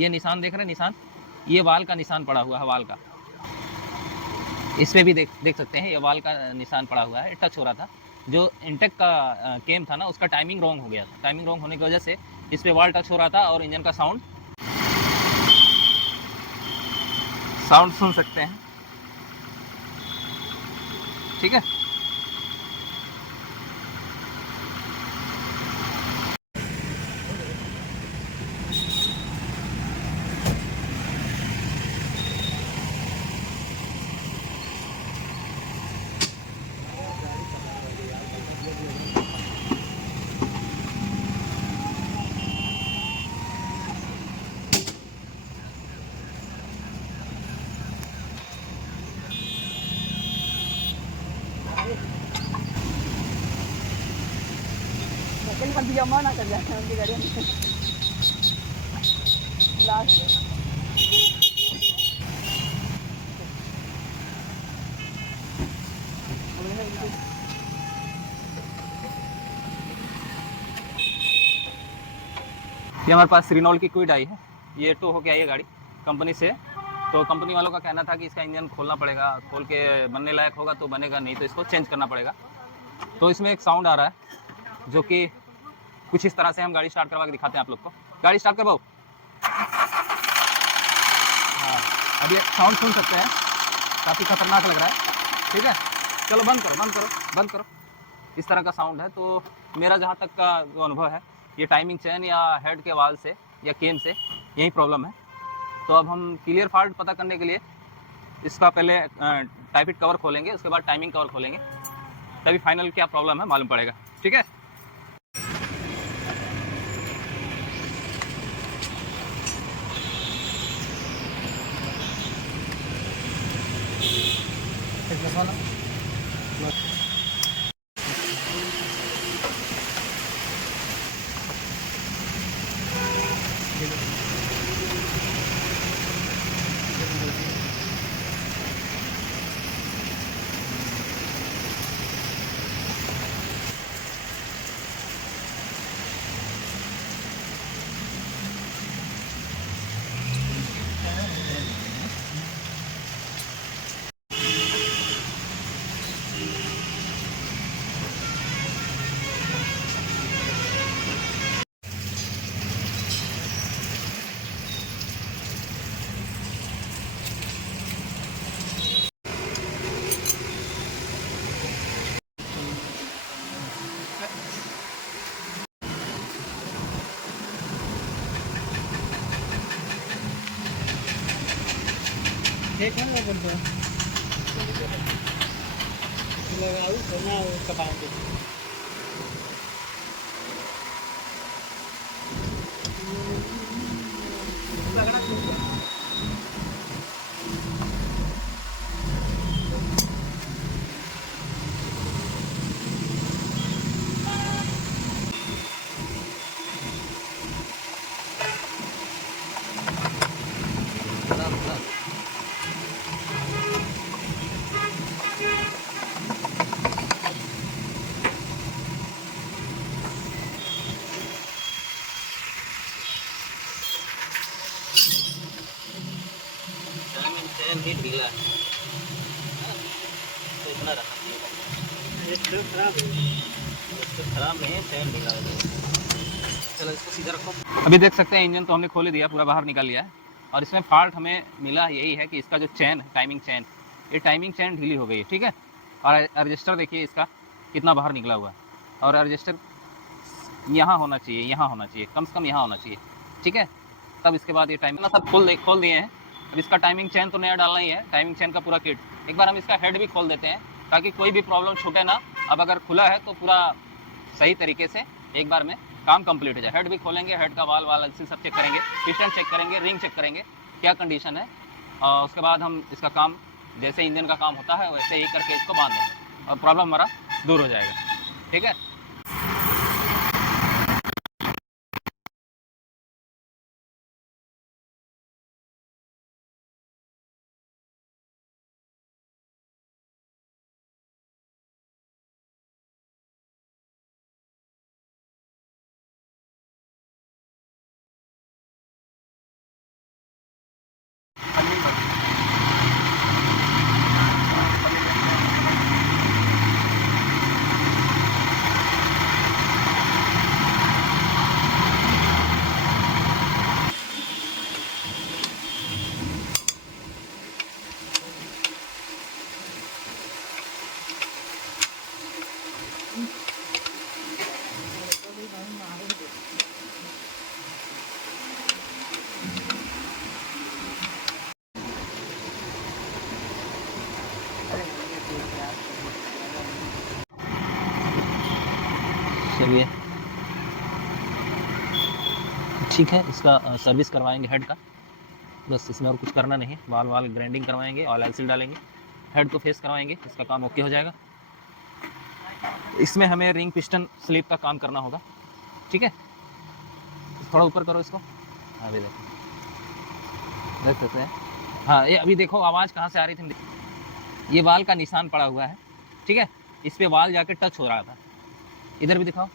ये निशान देख रहे हैं, निशान, ये वाल का निशान पड़ा हुआ है, वाल का। इस पे भी देख सकते हैं, ये वाल का निशान पड़ा हुआ है, टच हो रहा था। जो इंटेक का केम था ना, उसका टाइमिंग रॉन्ग हो गया था। टाइमिंग रॉन्ग होने की वजह से इस पे वाल टच हो रहा था और इंजन का साउंड सुन सकते हैं। ठीक है। mana kerjanya nanti kalian last ये हमारे पास रिनॉल की क्विड आई है, ये टो होके आई है गाड़ी कंपनी से। तो कंपनी वालों का कहना था कि इसका इंजन खोलना पड़ेगा, खोल के बनने लायक होगा तो बनेगा, नहीं तो इसको चेंज करना पड़ेगा। तो इसमें एक साउंड आ रहा है जो कि कुछ इस तरह से, हम गाड़ी स्टार्ट करवा के दिखाते हैं आप लोग को। गाड़ी स्टार्ट करवाओ। हाँ, अब ये साउंड सुन सकते हैं, काफ़ी खतरनाक लग रहा है। ठीक है, चलो बंद करो बंद करो बंद करो। इस तरह का साउंड है। तो मेरा जहाँ तक का जो अनुभव है, ये टाइमिंग चैन या हेड के वाल से या केम से यही प्रॉब्लम है। तो अब हम क्लियर फॉल्ट पता करने के लिए इसका पहले टाइपिट कवर खोलेंगे, उसके बाद टाइमिंग कवर खोलेंगे, तभी फाइनल क्या प्रॉब्लम है मालूम पड़ेगा। ठीक है। thế có là bình thường लगाऊ सोना कपाऊंगी चैन ही ढीला है, तो इतना रखा खराब है तो खराब नहीं है, चैन ढीला है। चलो इसको सीधा रखो। अभी देख सकते हैं इंजन तो हमने खोल ही दिया, पूरा बाहर निकाल लिया है। और इसमें फॉल्ट हमें मिला यही है कि इसका जो चैन है, टाइमिंग चैन, ये टाइमिंग चैन ढीली हो गई है। ठीक है। और रजिस्टर देखिए इसका कितना बाहर निकला हुआ है, और रजिस्टर यहाँ होना चाहिए, यहाँ होना चाहिए, कम से कम यहाँ होना चाहिए। ठीक है। तब इसके बाद ये टाइमिंग सब खोल दिए हैं। अब इसका टाइमिंग चैन तो नया डालना ही है, टाइमिंग चैन का पूरा किट। एक बार हम इसका हेड भी खोल देते हैं ताकि कोई भी प्रॉब्लम छूटे ना। अब अगर खुला है तो पूरा सही तरीके से एक बार में काम कंप्लीट हो जाए। हेड भी खोलेंगे, हेड का वाल सब चेक करेंगे, पिस्टन चेक करेंगे, रिंग चेक करेंगे क्या कंडीशन है। और उसके बाद हम इसका काम जैसे इंजन का काम होता है वैसे ही करके इसको बांध देंगे और प्रॉब्लम हमारा दूर हो जाएगा। ठीक है। चलिए ठीक है, इसका सर्विस करवाएंगे हेड का, बस इसमें और कुछ करना नहीं है। वाल वाल ग्राइंडिंग करवाएंगे और एलसील डालेंगे, हेड को फेस करवाएंगे, इसका काम ओके हो जाएगा। इसमें हमें रिंग पिस्टन स्लीप का काम करना होगा, ठीक है। थोड़ा ऊपर करो इसको, अभी देखो, देख सकते हैं। हाँ, ये अभी देखो आवाज़ कहाँ से आ रही थी, ये वाल का निशान पड़ा हुआ है, ठीक है। इस पे वाल जाके टच हो रहा था, इधर भी दिखाओ,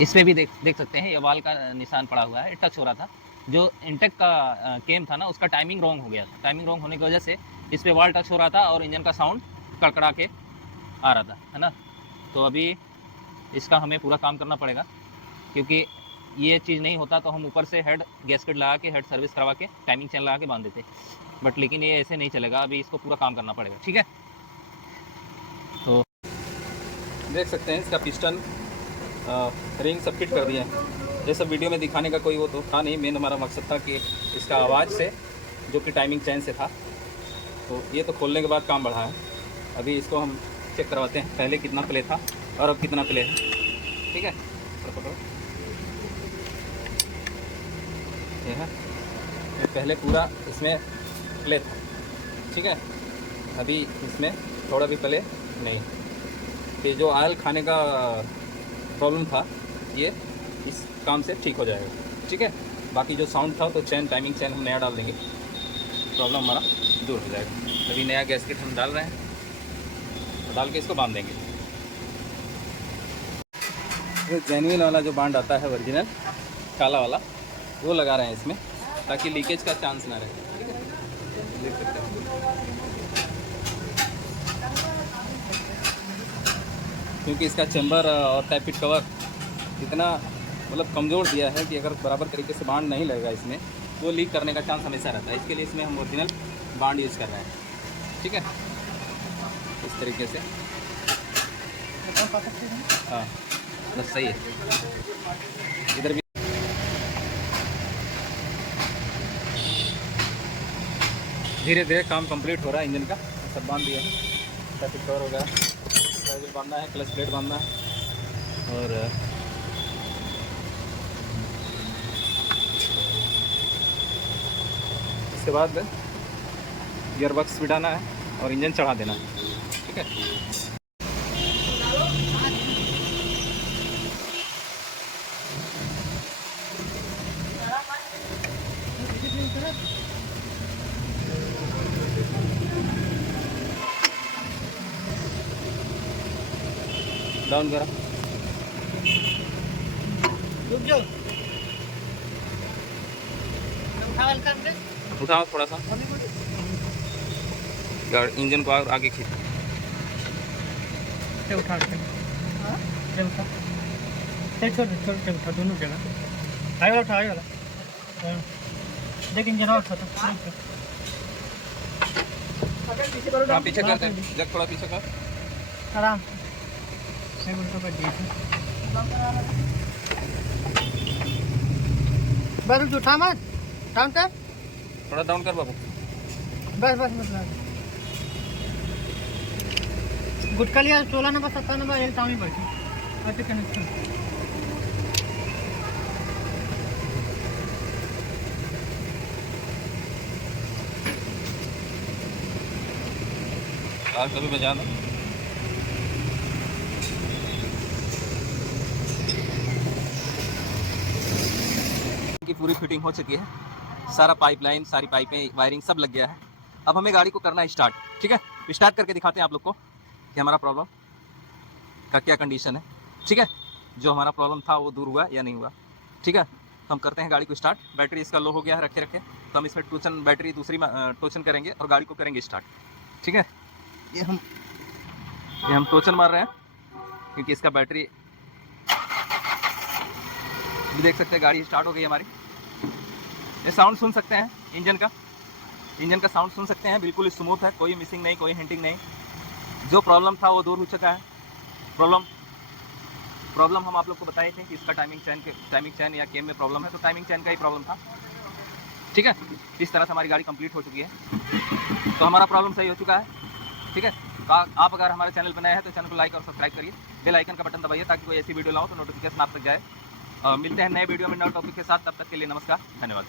इस पे भी देख सकते हैं, ये वाल का निशान पड़ा हुआ है, टच हो रहा था। जो इंटेक का केम था ना, उसका टाइमिंग रॉन्ग हो गया था। टाइमिंग रॉन्ग होने की वजह से इस पे वाल टच हो रहा था और इंजन का साउंड कड़कड़ा के आ रहा था, है ना। तो अभी इसका हमें पूरा काम करना पड़ेगा, क्योंकि ये चीज़ नहीं होता तो हम ऊपर से हेड गैसकेट लगा के, हेड सर्विस करवा के, टाइमिंग चैन लगा के बांध देते, बट लेकिन ये ऐसे नहीं चलेगा। अभी इसको पूरा काम करना पड़ेगा, ठीक है। तो देख सकते हैं इसका पिस्टन रिंग सब फिट कर दिया है। ये सब वीडियो में दिखाने का कोई वो तो था नहीं, मेन हमारा मकसद था कि इसका आवाज़ से, जो कि टाइमिंग चैन से था, तो ये तो खोलने के बाद काम बढ़ा है। अभी इसको हम चेक करवाते हैं, पहले कितना प्ले था और अब कितना प्ले है, ठीक है। ये है, ये पहले पूरा इसमें प्ले था, ठीक है। अभी इसमें थोड़ा भी प्ले नहीं। ये जो ऑयल खाने का प्रॉब्लम था, ये इस काम से ठीक हो जाएगा, ठीक है। बाकी जो साउंड था तो चैन, टाइमिंग चैन हम नया डाल देंगे, प्रॉब्लम हमारा दूर हो जाएगा। अभी नया गैसकेट हम डाल रहे हैं, तो डाल के इसको बांध देंगे। ये जेन्युइन वाला जो बांड आता है, ओरिजिनल काला वाला, वो लगा रहे हैं इसमें, ताकि लीकेज का चांस ना रहे, ठीक है। देख सकते हैं, क्योंकि इसका चैम्बर और टाइपिट कवर इतना मतलब कमज़ोर दिया है कि अगर बराबर तरीके से बांड नहीं लगेगा इसमें, तो लीक करने का चांस हमेशा रहता है। इसके लिए इसमें हम ओरिजिनल बांड यूज़ कर रहे हैं, ठीक है, इस तरीके से। हाँ, बस सही है। इधर भी धीरे धीरे काम कंप्लीट हो रहा है, इंजन का सब बांध दिया है, टाइपिट कवर वगैरह बांधना है, क्लच प्लेट बांधना है, और इसके बाद गियर बॉक्स बिठाना है और इंजन चढ़ा देना है, ठीक है। डाउन करो, रुक जाओ, उठाओ थोड़ा सा, इंजन को आगे खींच, उठा उठा, छोड़ उठा, दोनों जगह आगे वाला, आगे वाला देख, इंजन और उठा, पीछे कर दे, जग थोड़ा पीछे कर, आराम से उल्टा कर दिया। बस उठा मत, डाउन कर, थोड़ा डाउन कर बाबू, बस बस बस गुटका लिया, 16 नंबर 17 नंबर एल टाउन ही बैठी अच्छे कनेक्शन। कार कभी बजा दो। की पूरी फिटिंग हो चुकी है, सारा पाइपलाइन, सारी पाइपें, वायरिंग सब लग गया है। अब हमें गाड़ी को करना है स्टार्ट, ठीक है। स्टार्ट करके दिखाते हैं आप लोग को कि हमारा प्रॉब्लम का क्या कंडीशन है, ठीक है। जो हमारा प्रॉब्लम था वो दूर हुआ या नहीं हुआ, ठीक है। तो हम करते हैं गाड़ी को स्टार्ट। बैटरी इसका लो हो गया है, रखे रखे, तो हम इसमें टोचन, बैटरी दूसरी टोचन करेंगे और गाड़ी को करेंगे स्टार्ट, ठीक है। ये हम टोचन मार रहे हैं, क्योंकि इसका बैटरी भी देख सकते हैं, गाड़ी स्टार्ट हो गई हमारी। ये साउंड सुन सकते हैं इंजन का साउंड सुन सकते हैं, बिल्कुल स्मूथ है, कोई मिसिंग नहीं, कोई हिंटिंग नहीं। जो प्रॉब्लम था वो दूर हो चुका है। प्रॉब्लम हम आप लोग को बताए थे कि इसका टाइमिंग चैन या केम में प्रॉब्लम है, तो टाइमिंग चैन का ही प्रॉब्लम था, ठीक है। इस तरह से हमारी गाड़ी कंप्लीट हो चुकी है, तो हमारा प्रॉब्लम सही हो चुका है, ठीक है। आप अगर हमारे चैनल पर नए हैं तो चैनल को लाइक और सब्सक्राइब करिए, बेल आइकन का बटन दबाइए ताकि कोई ऐसी वीडियो लाओ तो नोटिफिकेशन आप तक जाए। मिलते हैं नए वीडियो में नए टॉपिक के साथ, तब तक के लिए नमस्कार, धन्यवाद।